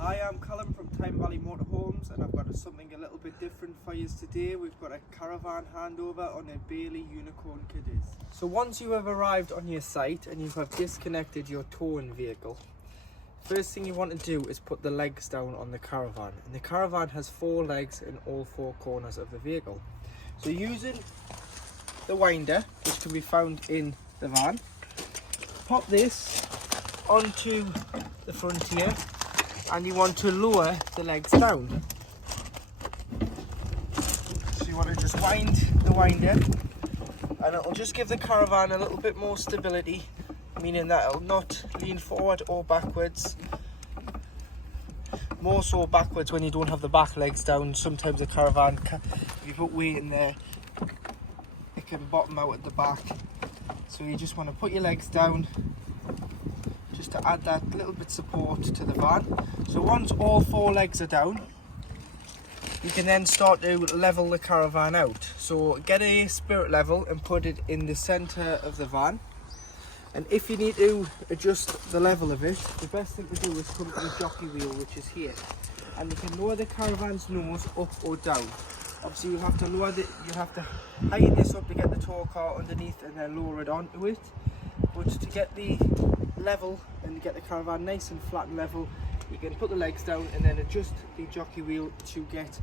Hi, I'm Callum from Time Valley Motorhomes, and I've got something a little bit different for you today. We've got a caravan handover on a Bailey Unicorn Cadiz. So once you have arrived on your site and you have disconnected your towing vehicle, first thing you want to do is put the legs down on the caravan. And the caravan has 4 legs in all 4 corners of the vehicle. So using the winder, which can be found in the van, pop this onto the front here, and you want to lower the legs down. So you want to just wind the winder, and it'll just give the caravan a little bit more stability, meaning that it'll not lean forward or backwards. More so backwards when you don't have the back legs down. Sometimes the caravan, if you put weight in there, it can bottom out at the back. So you just want to put your legs down just to add that little bit support to the van. So once all 4 legs are down, you can then start to level the caravan out. So get a spirit level and put it in the centre of the van. And if you need to adjust the level of it, the best thing to do is come to the jockey wheel, which is here. And you can lower the caravan's nose up or down. Obviously you have to heighten this up to get the tow car underneath and then lower it onto it. But to get the level and get the caravan nice and flat and level, you can put the legs down and then adjust the jockey wheel to get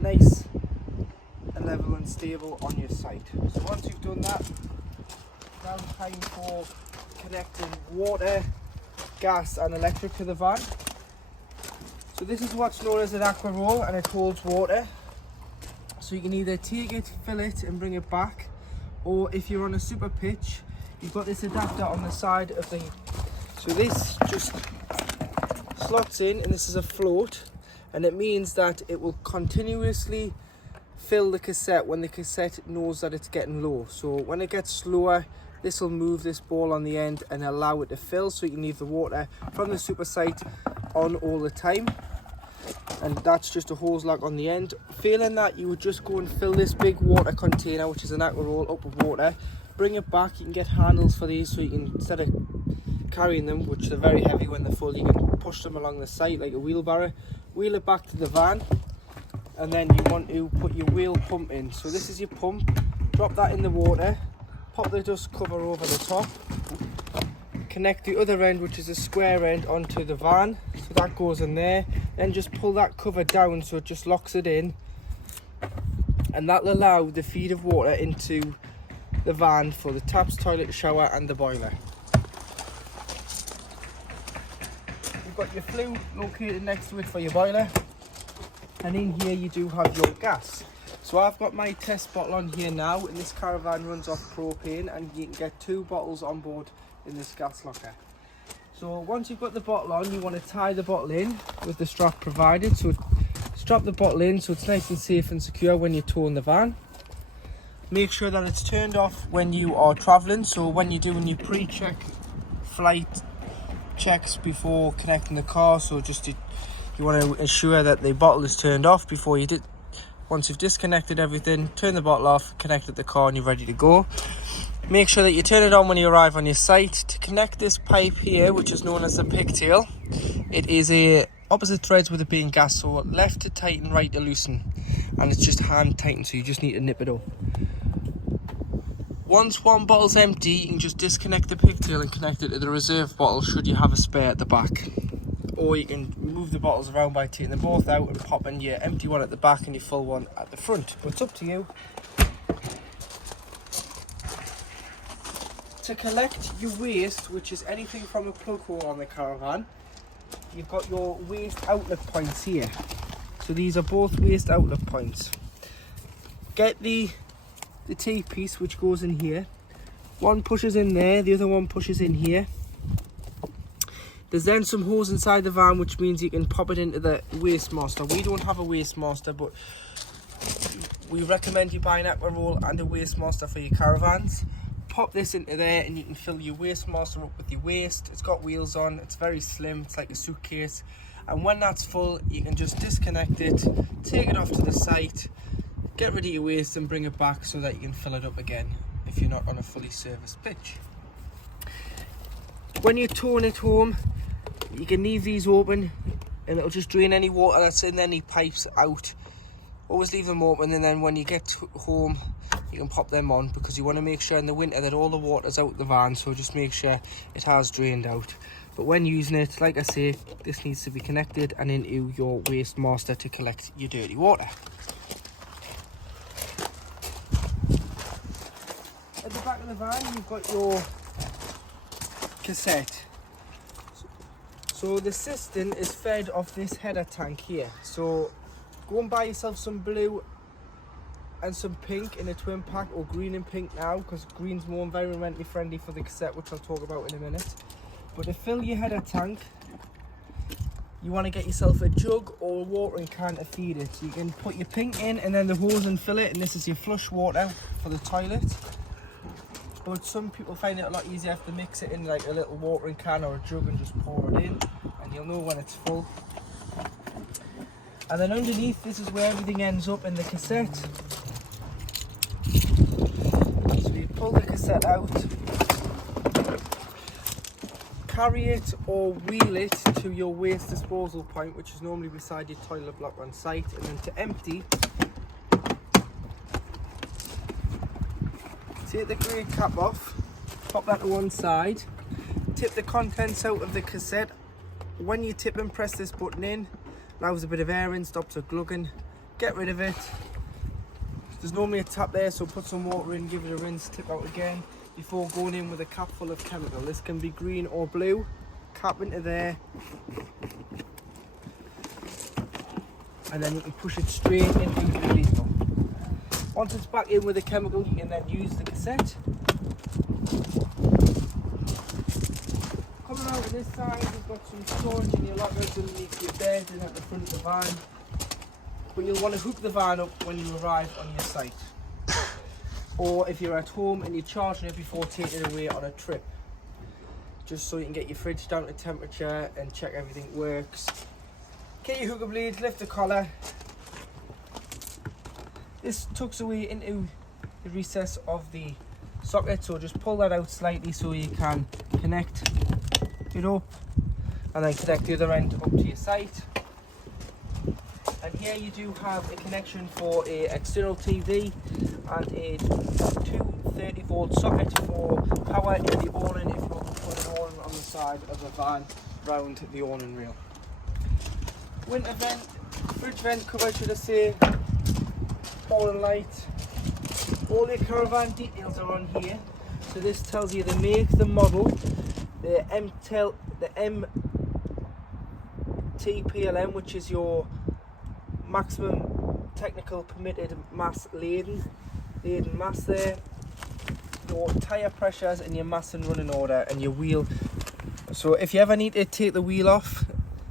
nice and level and stable on your site. So once you've done that, now time for connecting water, gas and electric to the van. So this is what's known as an Aqua Roll, and it holds water. So you can either take it, fill it and bring it back, or if you're on a super pitch, you've got this adapter on the side of the... So this just slots in, and this is a float, and it means that it will continuously fill the cassette when the cassette knows that it's getting low. So when it gets slower, this will move this ball on the end and allow it to fill, so you can leave the water from the super site on all the time. And that's just a hose lock on the end. Failing that, you would just go and fill this big water container, which is an Aqua Roll, up with water, bring it back. You can get handles for these, so you can, instead of carrying them, which they're very heavy when they're full, you can push them along the site like a wheelbarrow, wheel it back to the van, and then you want to put your wheel pump in. So this is your pump, drop that in the water, pop the dust cover over the top, connect the other end, which is a square end, onto the van, so that goes in there, then just pull that cover down so it just locks it in, and that'll allow the feed of water into the van for the taps, toilet, shower and the boiler. You've got your flue located next to it for your boiler, and in here you do have your gas. So I've got my test bottle on here now, and this caravan runs off propane, and you can get 2 bottles on board in this gas locker. So once you've got the bottle on, you want to tie the bottle in with the strap provided. So strap the bottle in so it's nice and safe and secure when you're towing the van. Make sure that it's turned off when you are travelling. So when you're doing your pre-check flight checks before connecting the car, so just you want to ensure that the bottle is turned off before you did. Once you've disconnected everything, turn the bottle off, connect at the car, and you're ready to go. Make sure that you turn it on when you arrive on your site. To connect this pipe here, which is known as the pigtail, it is a opposite threads with it being gas, so left to tighten, right to loosen, and it's just hand tighten, so you just need to nip it up. Once one bottle's empty, you can just disconnect the pigtail and connect it to the reserve bottle should you have a spare at the back. Or you can move the bottles around by taking them both out and popping your empty one at the back and your full one at the front. But it's up to you. To collect your waste, which is anything from a plug hole on the caravan, you've got your waste outlet points here. So these are both waste outlet points. Get the T-piece, which goes in here. One pushes in there, the other one pushes in here. There's then some hose inside the van, which means you can pop it into the waste master. We don't have a waste master, but we recommend you buy an Aqua Roll and a waste master for your caravans. Pop this into there and you can fill your waste master up with your waste. It's got wheels on, it's very slim, it's like a suitcase. And when that's full, you can just disconnect it, take it off to the site, get rid of your waste and bring it back so that you can fill it up again if you're not on a fully serviced pitch. When you're towing it home, you can leave these open and it'll just drain any water that's in any pipes out. Always leave them open, and then when you get home you can pop them on, because you want to make sure in the winter that all the water's out the van, so just make sure it has drained out. But when using it, like I say, this needs to be connected and into your waste master to collect your dirty water. At the back of the van you've got your cassette. So the cistern is fed off this header tank here. So go and buy yourself some blue and some pink in a twin pack, or green and pink now, because green's more environmentally friendly for the cassette, which I'll talk about in a minute. But to fill your header tank, you want to get yourself a jug or a watering can to feed it. So you can put your pink in and then the hose and fill it, and this is your flush water for the toilet. But some people find it a lot easier if they mix it in like a little watering can or a jug and just pour it in, and you'll know when it's full. And then underneath, this is where everything ends up in the cassette. So you pull the cassette out, carry it or wheel it to your waste disposal point, which is normally beside your toilet block on site. And then to empty, take the grey cap off, pop that to one side, tip the contents out of the cassette. When you tip and press this button in, allows a bit of air in, stops it glugging. Get rid of it. There's normally a tap there, so put some water in, give it a rinse, tip out again before going in with a cap full of chemical. This can be green or blue. Cap into there, and then you can push it straight into the vehicle. Once it's back in with the chemical, you can then use the cassette. Coming out of this side, we've got some storage in your lockers underneath your bed and at the front of the van. But you'll want to hook the van up when you arrive on your site. Or if you're at home and you're charging it before taking it away on a trip. Just so you can get your fridge down to temperature and check everything works. Get your hooker blades, lift the collar. This tucks away into the recess of the socket, so just pull that out slightly so you can connect it up, and then connect the other end up to your site. And here you do have a connection for a external TV and a 230-volt socket for power in the awning if you want to put an awning on the side of the van round the awning rail. Winter vent, fridge vent cover, should I say, awning light. All your caravan details are on here. So this tells you the make, the model, the MTPLM, which is your maximum technical permitted mass laden mass there, your tyre pressures and your mass and running order, and your wheel. So if you ever need to take the wheel off,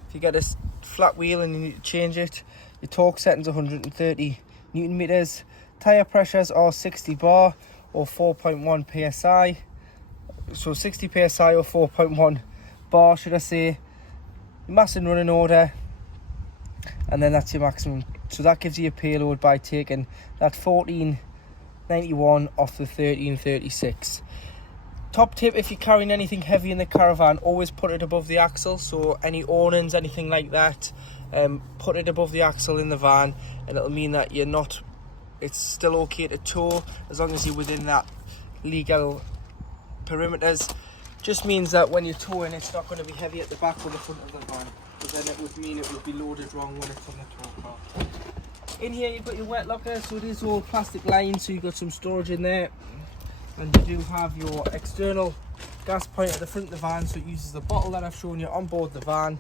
if you get a flat wheel and you need to change it, your torque setting's 130 Newton meters, tyre pressures are 60 bar or 4.1 psi, so 60 psi or 4.1 bar should I say, mass and running order, and then that's your maximum. So that gives you a payload by taking that 1491 off the 1336. Top tip, if you're carrying anything heavy in the caravan, always put it above the axle. So any awnings, anything like that, put it above the axle in the van, and it'll mean that it's still okay to tow as long as you're within that legal perimeters. Just means that when you're towing, it's not going to be heavy at the back or the front of the van, because then it would mean it would be loaded wrong when it's on the tow car. In here you've got your wet locker, so it is all plastic lined, so you've got some storage in there. And you do have your external gas point at the front of the van, so it uses the bottle that I've shown you on board the van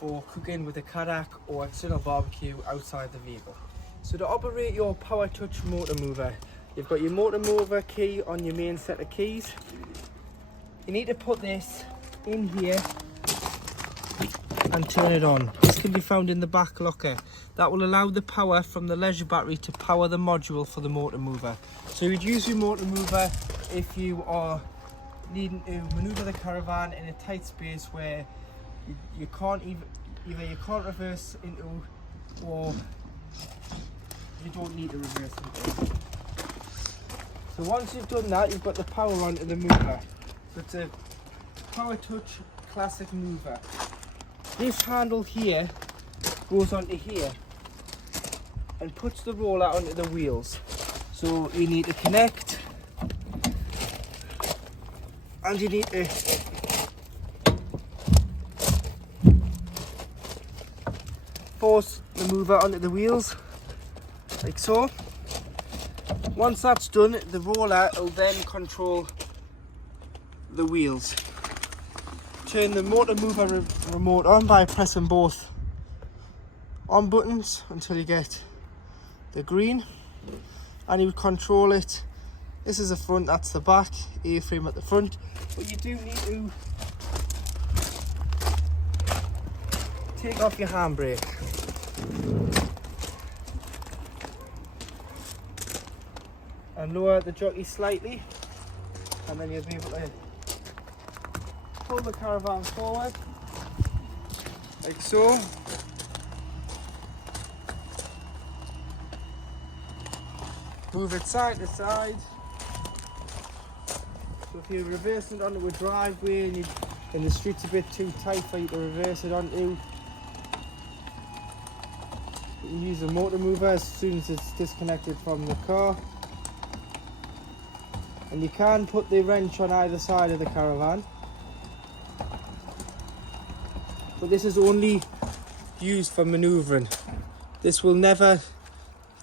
for cooking with a kadak or external barbecue outside the vehicle. So to operate your power touch motor mover, you've got your motor mover key on your main set of keys. You need to put this in here and turn it on. This can be found in the back locker. That will allow the power from the leisure battery to power the module for the motor mover. So you'd use your motor mover if you are needing to maneuver the caravan in a tight space where you can't either you can't reverse into, or you don't need to reverse into. So once you've done that, you've got the power on to the mover. So it's a power touch classic mover. This handle here goes onto here and puts the roller onto the wheels. So you need to connect, and you need to force the mover onto the wheels, like so. Once that's done, the roller will then control the wheels. Turn the motor mover remote on by pressing both on buttons until you get the green, and you control it. This is the front, that's the back, A-frame at the front, but you do need to take off your handbrake. And lower the jockey slightly, and then you'll be able to pull the caravan forward, like so. Move it side to side. So if you're reversing it onto a driveway and the street's a bit too tight for you to reverse it onto, you can use the motor mover as soon as it's disconnected from the car. And you can put the wrench on either side of the caravan, but this is only used for manoeuvring. This will never,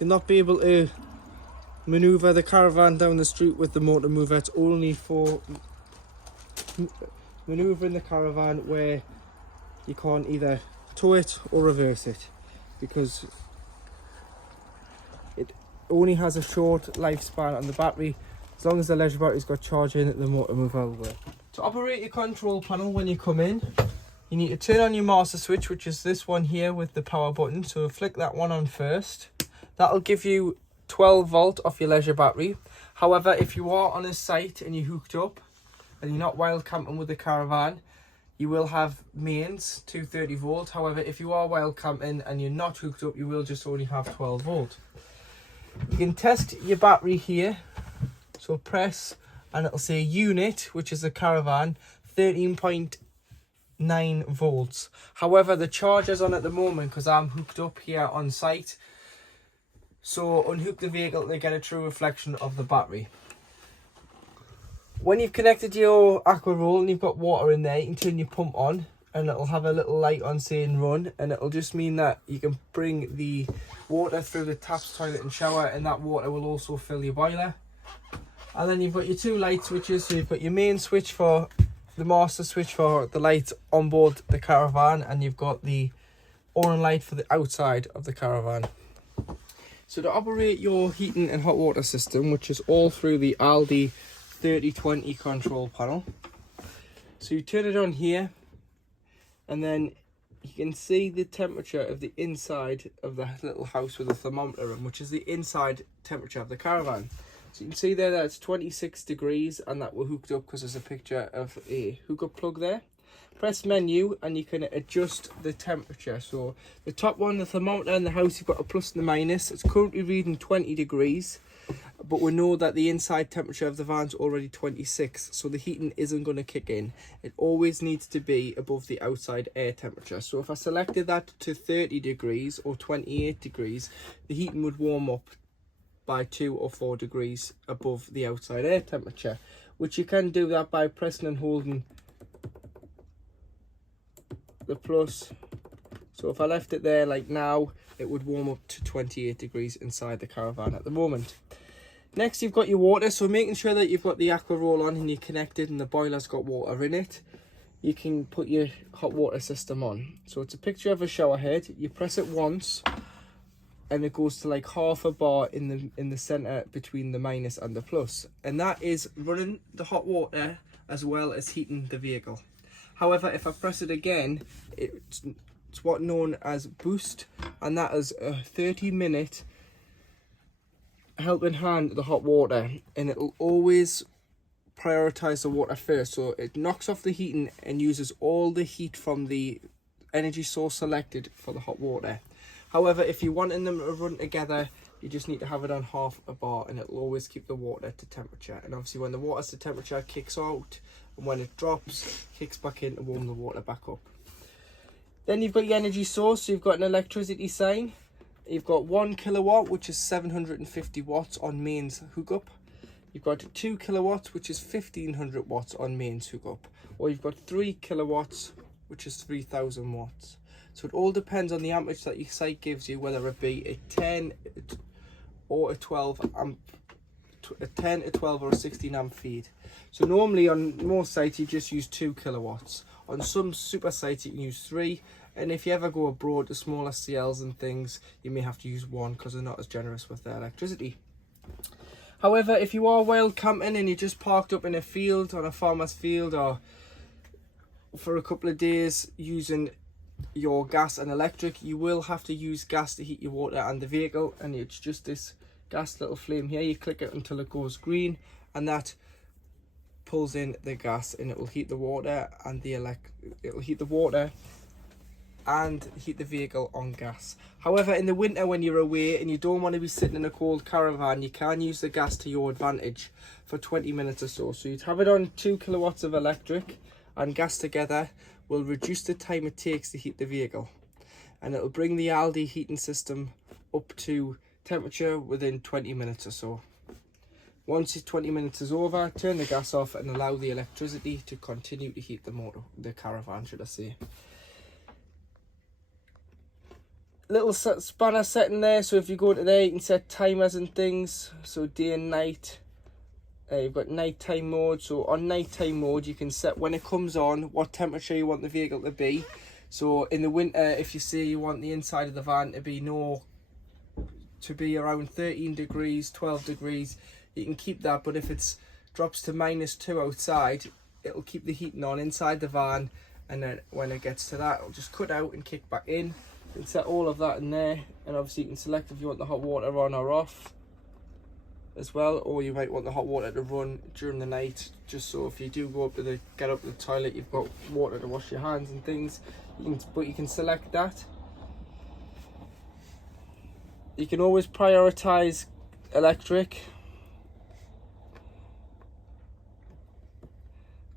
you'll not be able to manoeuvre the caravan down the street with the motor mover. It's only for manoeuvring the caravan where you can't either tow it or reverse it, because it only has a short lifespan on the battery. As long as the leisure battery's got charging, the motor mover will work. To operate your control panel when you come in, you need to turn on your master switch, which is this one here with the power button. So flick that one on first. That'll give you 12 volt off your leisure battery. However, if you are on a site and you're hooked up and you're not wild camping with the caravan, you will have mains 230 volt. However, if you are wild camping and you're not hooked up, you will just only have 12 volt. You can test your battery here. So press and it'll say unit, which is a caravan, 13.9 volts. However, the charger's on at the moment because I'm hooked up here on site. So unhook the vehicle to get a true reflection of the battery. When you've connected your Aqua Roll and you've got water in there, you can turn your pump on and it'll have a little light on saying run, and it'll just mean that you can bring the water through the taps, toilet and shower, and that water will also fill your boiler. And then you've got your two light switches. So you've got your main switch for the master switch for the lights on board the caravan, and you've got the on light for the outside of the caravan. So to operate your heating and hot water system, which is all through the Aldi 3020 control panel, so you turn it on here, and then you can see the temperature of the inside of the little house with a thermometer in, which is the inside temperature of the caravan. So you can see there that it's 26 degrees and that we're hooked up because there's a picture of a hookup plug there. Press menu and you can adjust the temperature. So the top one, the thermometer in the house, you've got a plus and a minus. It's currently reading 20 degrees, but we know that the inside temperature of the van's already 26, so the heating isn't going to kick in. It always needs to be above the outside air temperature. So if I selected that to 30 degrees or 28 degrees, the heating would warm up by 2 or 4 degrees above the outside air temperature, which you can do that by pressing and holding the plus. So if I left it there like now, it would warm up to 28 degrees inside the caravan at the moment. Next, you've got your water. So making sure that you've got the Aqua Roll on and you're connected and the boiler's got water in it, you can put your hot water system on. So it's a picture of a shower head. You press it once and it goes to like half a bar in the center between the minus and the plus, and that is running the hot water as well as heating the vehicle. However, if I press it again, it's what's known as boost, and that is a 30-minute helping hand the hot water, and it'll always prioritize the water first. So it knocks off the heating and uses all the heat from the energy source selected for the hot water. However, if you're wanting them to run together, you just need to have it on half a bar, and it'll always keep the water to temperature. And obviously when the water's to temperature, it kicks out, and when it drops, kicks back in to warm the water back up. Then you've got your energy source, so you've got an electricity sign. You've got 1 kilowatt, which is 750 watts on mains hookup. You've got 2 kilowatts, which is 1500 watts on mains hookup. Or you've got 3 kilowatts, which is 3000 watts. So it all depends on the amperage that your site gives you, whether it be a 10 or a 12 amp, a 10, a 12 or a 16 amp feed. So normally on most sites you just use 2 kilowatts. On some super sites you can use 3, and if you ever go abroad to smaller CLs and things, you may have to use 1 because they're not as generous with their electricity. However, if you are wild camping and you're just parked up in a field, on a farmer's field, or for a couple of days using your gas and electric, you will have to use gas to heat your water and the vehicle, and it's just this gas little flame here. You click it until it goes green, and that pulls in the gas, and it will heat the water and it'll heat the water and heat the vehicle on gas. However, in the winter when you're away and you don't want to be sitting in a cold caravan, you can use the gas to your advantage for 20 minutes or so. So you'd have it on 2 kilowatts of electric and gas together will reduce the time it takes to heat the vehicle, and it'll bring the Aldi heating system up to temperature within 20 minutes or so. Once 20 minutes is over, turn the gas off and allow the electricity to continue to heat the caravan, should I say. Little spanner setting there, so if you go to there you can set timers and things, so day and night. You've got nighttime mode, so on nighttime mode you can set when it comes on what temperature you want the vehicle to be. So in the winter, if you say you want the inside of the van to be around 13 degrees, 12 degrees, you can keep that, but if it drops to -2 outside, it'll keep the heating on inside the van, and then when it gets to that, it'll just cut out and kick back in. You can set all of that in there, and obviously you can select if you want the hot water on or off as well, or you might want the hot water to run during the night, just so if you do get up to the toilet, you've got water to wash your hands and things. But you can select that. You can always prioritize electric.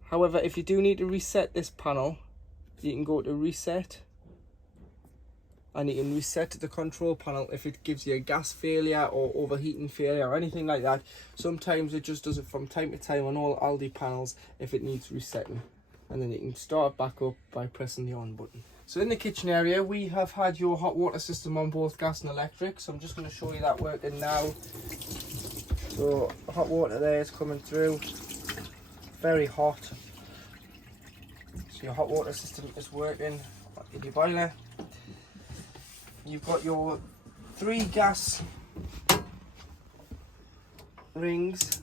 However, if you do need to reset this panel, you can go to reset, and you can reset the control panel if it gives you a gas failure or overheating failure or anything like that. Sometimes it just does it from time to time on all Aldi panels if it needs resetting, and then you can start it back up by pressing the on button. So in the kitchen area we have had your hot water system on both gas and electric, so I'm just going to show you that working now. So hot water there is coming through, very hot. So your hot water system is working in your boiler. You've got your 3 gas rings.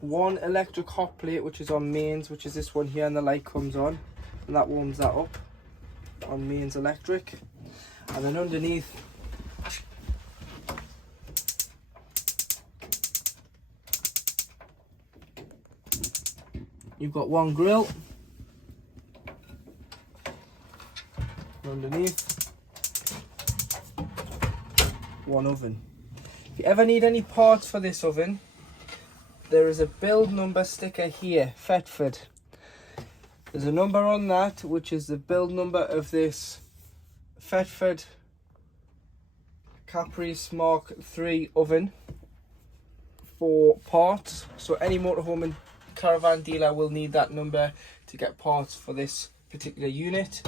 One electric hot plate, which is on mains, which is this one here, and the light comes on and that warms that up on mains electric. And then underneath you've got one grill, underneath one oven. If you ever need any parts for this oven, there is a build number sticker here, Thetford. There's a number on that, which is the build number of this Thetford Caprice Mark III oven for parts. So any motorhome and caravan dealer will need that number to get parts for this particular unit.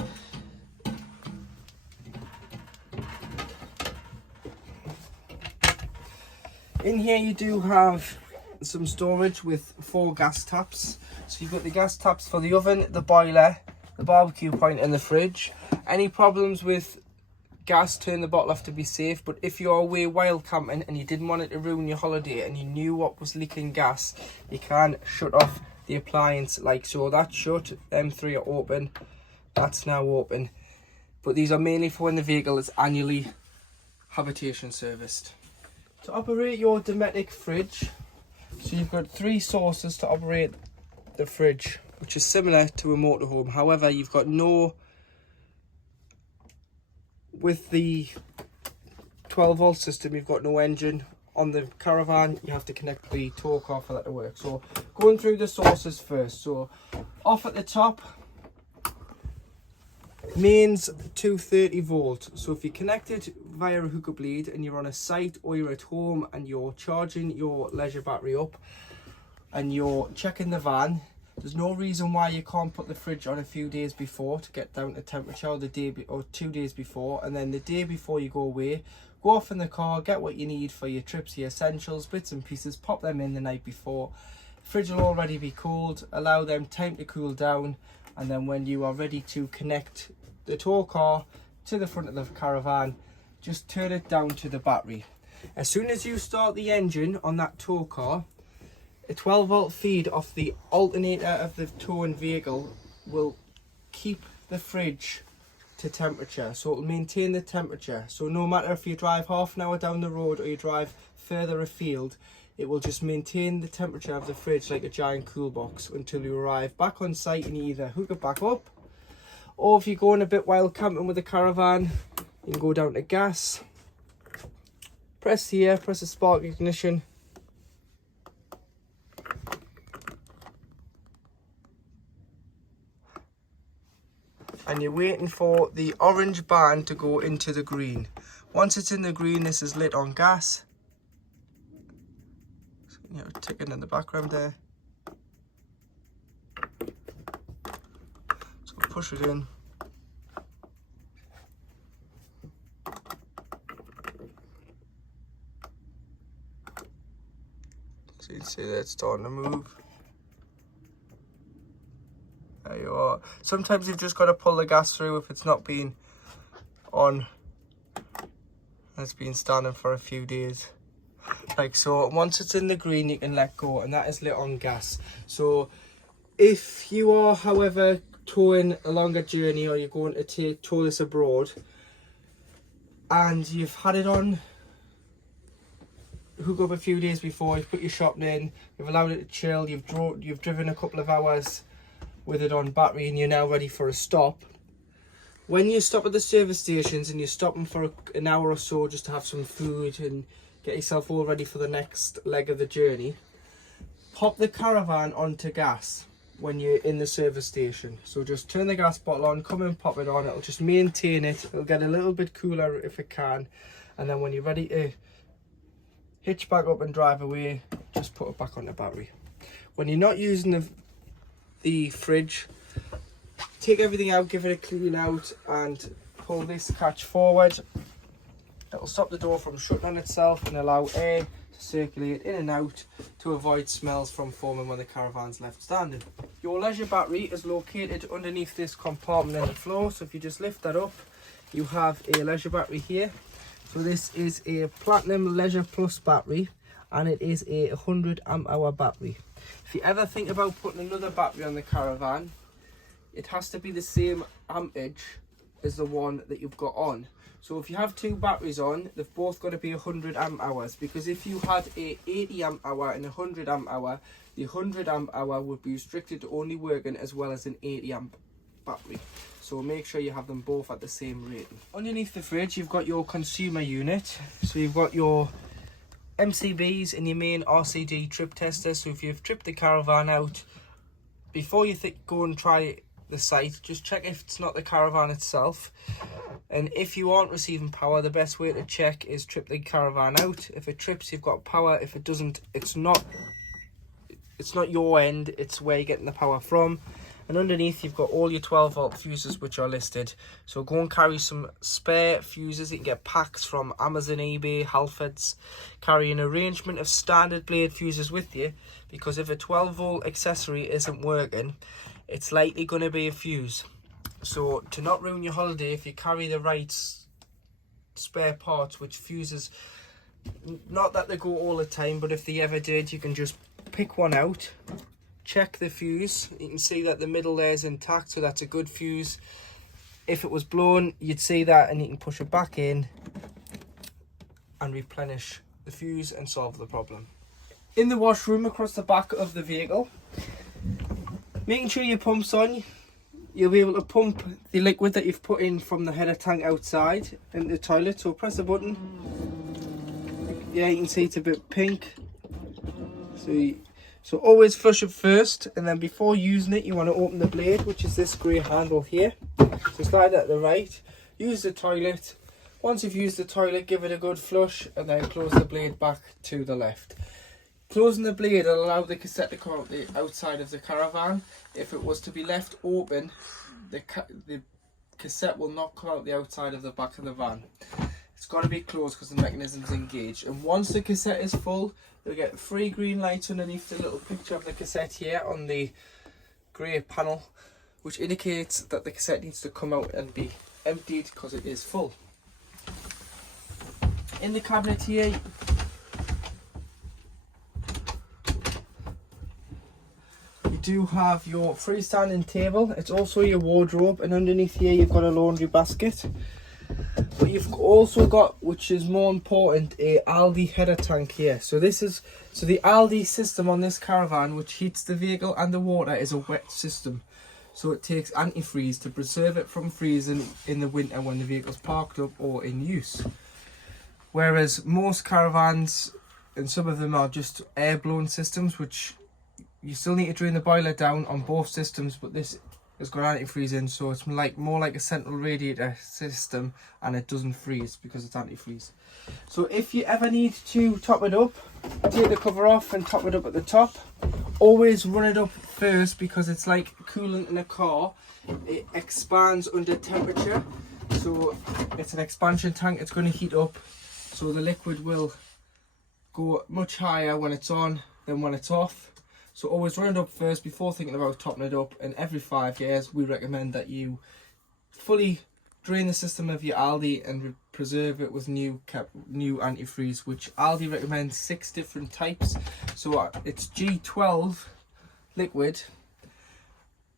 In here you do have some storage with 4 gas taps. So you've got the gas taps for the oven, the boiler, the barbecue point and the fridge. Any problems with gas, turn the bottle off to be safe, but if you're away wild camping and you didn't want it to ruin your holiday and you knew what was leaking gas, you can shut off the appliance like so. That's shut, them 3 are open, that's now open, but these are mainly for when the vehicle is annually habitation serviced. To operate your Dometic fridge, so you've got 3 sources to operate the fridge, which is similar to a motorhome. However, you've got no, with the 12 volt system, you've got no engine on the caravan, you have to connect the tow car for that to work. So going through the sources first. So off at the top, mains 230 volt. So if you connect it via a hookup lead and you're on a site or you're at home and you're charging your leisure battery up and you're checking the van, there's no reason why you can't put the fridge on a few days before to get down to temperature, or 2 days before, and then the day before you go away, go off in the car, get what you need for your trips, your essentials, bits and pieces, pop them in the night before. Fridge will already be cooled, allow them time to cool down, and then when you are ready to connect the tow car to the front of the caravan, just turn it down to the battery. As soon as you start the engine on that tow car, a 12 volt feed off the alternator of the towing vehicle will keep the fridge to temperature, so it will maintain the temperature. So no matter if you drive half an hour down the road or you drive further afield, it will just maintain the temperature of the fridge like a giant cool box until you arrive back on site and you either hook it back up, or if you're going a bit wild camping with the caravan, you can go down to gas, press here, press the spark ignition, and you're waiting for the orange band to go into the green. Once it's in the green, this is lit on gas. So, you know, ticking in the background there. So push it in. So you can see that it's starting to move. There you are. Sometimes you've just got to pull the gas through if it's not been on. It's been standing for a few days. Like so, once it's in the green, you can let go, and that is lit on gas. So if you are, however, towing a longer journey, or you're going to tow this abroad, and you've had it on hook up a few days before, you've put your shopping in, you've allowed it to chill, you've driven a couple of hours with it on battery, and you're now ready for a stop. When you stop at the service stations and you're stopping for an hour or so just to have some food and get yourself all ready for the next leg of the journey, pop the caravan onto gas when you're in the service station. So just turn the gas bottle on, come and pop it on, it'll just maintain it, it'll get a little bit cooler if it can, and then when you're ready to hitch back up and drive away, just put it back on the battery. When you're not using the fridge, take everything out, give it a clean out, and pull this catch forward. It'll stop the door from shutting on itself and allow air to circulate in and out to avoid smells from forming when the caravan's left standing. Your leisure battery is located underneath this compartment in the floor, so if you just lift that up, you have a leisure battery here. So this is a Platinum Leisure Plus battery, and it is a 100 amp hour battery. If you ever think about putting another battery on the caravan, it has to be the same ampage as the one that you've got on. So if you have two batteries on, they've both got to be 100 amp hours, because if you had a 80 amp hour and a 100 amp hour, the 100 amp hour would be restricted to only working as well as an 80 amp battery. So make sure you have them both at the same rating. Underneath the fridge, you've got your consumer unit. So you've got your MCBs and your main RCD trip tester. So if you've tripped the caravan out, before you go and try the site, just check if it's not the caravan itself. And if you aren't receiving power, the best way to check is trip the caravan out. If it trips, you've got power. If it doesn't, it's not your end, it's where you're getting the power from. And underneath you've got all your 12 volt fuses which are listed. So go and carry some spare fuses. You can get packs from Amazon, eBay, Halfords. Carry an arrangement of standard blade fuses with you, because if a 12 volt accessory isn't working, it's likely going to be a fuse. So to not ruin your holiday, if you carry the right spare parts, which fuses, not that they go all the time, but if they ever did, you can just pick one out, check the fuse. You can see that the middle there is intact, so that's a good fuse. If it was blown, you'd see that, and you can push it back in and replenish the fuse and solve the problem. In the washroom across the back of the vehicle, making sure your pump's on, you'll be able to pump the liquid that you've put in from the header tank outside into the toilet. So press the button, Yeah, you can see it's a bit pink. So always flush it first, and then before using it you want to open the blade, which is this grey handle here. So slide that to the right, use the toilet. Once you've used the toilet, give it a good flush, and then close the blade back to the left. Closing the blade will allow the cassette to come out the outside of the caravan. If it was to be left open, the cassette will not come out the outside of the back of the van. It's got to be closed because the mechanism is engaged. And once the cassette is full, you'll get 3 green lights underneath the little picture of the cassette here on the grey panel, which indicates that the cassette needs to come out and be emptied because it is full. In the cabinet here, you do have your freestanding table. It's also your wardrobe, and underneath here you've got a laundry basket. But you've also got, which is more important, a Aldi header tank here. So the Aldi system on this caravan, which heats the vehicle and the water, is a wet system. So it takes antifreeze to preserve it from freezing in the winter when the vehicle's parked up or in use. Whereas most caravans, and some of them are just air-blown systems, which you still need to drain the boiler down on both systems, but this has got antifreeze in, so it's more like a central radiator system, and it doesn't freeze because it's antifreeze. So if you ever need to top it up, take the cover off and top it up at the top. Always run it up first because it's like coolant in a car. It expands under temperature, so it's an expansion tank. It's going to heat up, so the liquid will go much higher when it's on than when it's off. So always run it up first before thinking about topping it up, and every 5 years we recommend that you fully drain the system of your Aldi and preserve it with new antifreeze, which Aldi recommends 6 different types. So it's G12 liquid,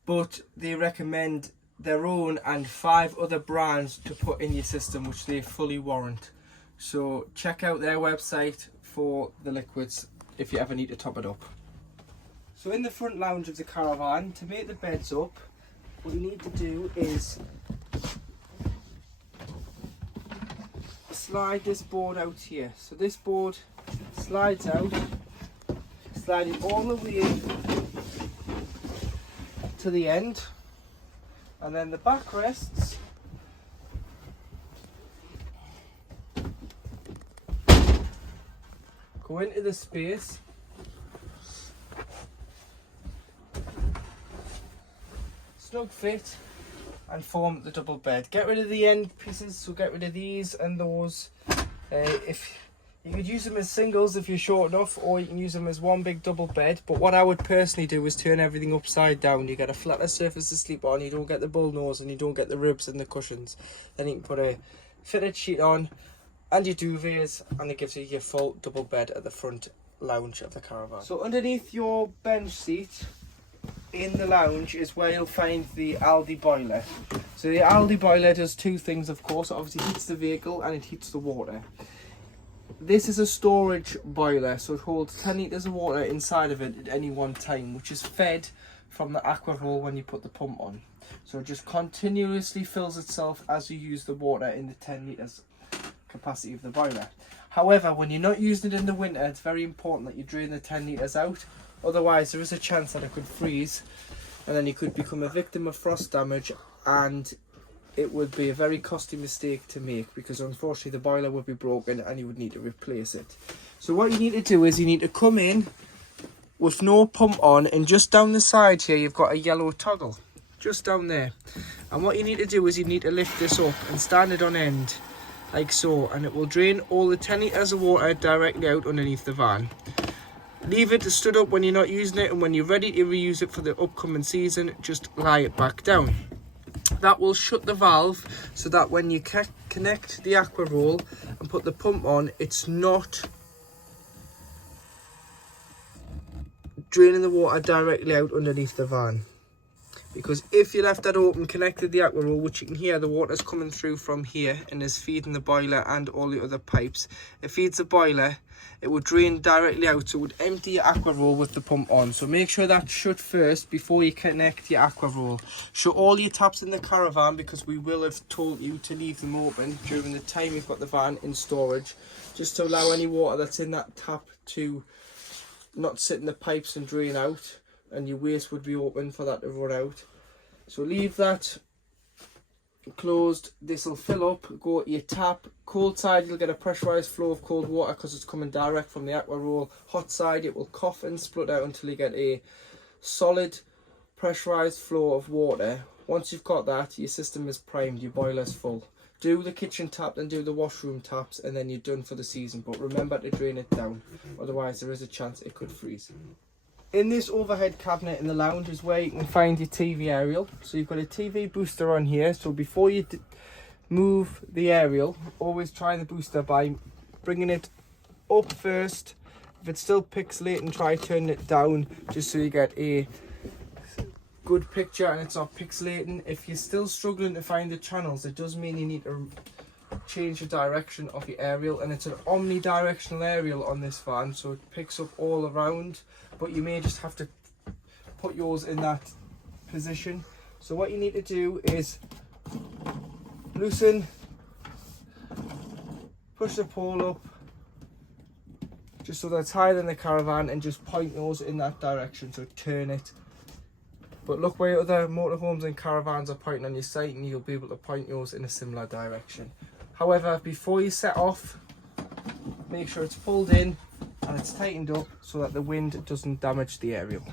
but they recommend their own and 5 other brands to put in your system, which they fully warrant. So check out their website for the liquids if you ever need to top it up. So in the front lounge of the caravan, to make the beds up, what you need to do is slide this board out here. So this board slides out, slide it all the way to the end, and then the backrests go into the space. Snug fit and form the double bed. Get rid of the end pieces, so get rid of these and those. If you could use them as singles if you're short enough, or you can use them as one big double bed. But what I would personally do is turn everything upside down. You get a flatter surface to sleep on, you don't get the bullnose and you don't get the ribs and the cushions. Then you can put a fitted sheet on and your duvets, and it gives you your full double bed at the front lounge of the caravan. So underneath your bench seat in the lounge is where you'll find the Aldi boiler. So the Aldi boiler does 2 things, of course. It obviously heats the vehicle and it heats the water. This is a storage boiler, so it holds 10 litres of water inside of it at any one time, which is fed from the Aqua Roll when you put the pump on. So it just continuously fills itself as you use the water in the 10 litres capacity of the boiler. However, when you're not using it in the winter, it's very important that you drain the 10 litres out. Otherwise, there is a chance that it could freeze, and then you could become a victim of frost damage, and it would be a very costly mistake to make, because unfortunately the boiler would be broken and you would need to replace it. So what you need to do is you need to come in with no pump on, and just down the side here you've got a yellow toggle, just down there. And what you need to do is you need to lift this up and stand it on end, like so, and it will drain all the 10 litres of water directly out underneath the van. Leave it stood up when you're not using it, and when you're ready to reuse it for the upcoming season, just lie it back down. That will shut the valve so that when you connect the Aqua Roll and put the pump on, it's not draining the water directly out underneath the van. because if you left that open, connected the Aqua Roll, which you can hear the water's coming through from here and is feeding the boiler and all the other pipes. It feeds the boiler, it would drain directly out, so it would empty your Aqua Roll with the pump on. So make sure that's shut first before you connect your Aqua Roll. Shut all your taps in the caravan, because we will have told you to leave them open during the time you've got the van in storage, just to allow any water that's in that tap to not sit in the pipes and drain out, and your waste would be open for that to run out. So leave that closed. This will fill up, go to your tap. Cold side, you'll get a pressurized flow of cold water because it's coming direct from the Aqua Roll. Hot side, it will cough and split out until you get a solid pressurized flow of water. Once you've got that, your system is primed, your boiler's full. Do the kitchen tap, then do the washroom taps, and then you're done for the season. But remember to drain it down, otherwise there is a chance it could freeze. In this overhead cabinet in the lounge is where you can find your TV aerial. So you've got a TV booster on here. So before you move the aerial, always try the booster by bringing it up first. If it's still pixelating, try turning it down, just so you get a good picture and it's not pixelating. If you're still struggling to find the channels, it does mean you need to change the direction of your aerial, and it's an omnidirectional aerial on this van, so it picks up all around, but you may just have to put yours in that position. So what you need to do is loosen, push the pole up just so that's higher than the caravan, and just point yours in that direction, so turn it. But look where other motorhomes and caravans are pointing on your site, and you'll be able to point yours in a similar direction. However, before you set off, make sure it's pulled in and it's tightened up so that the wind doesn't damage the aerial.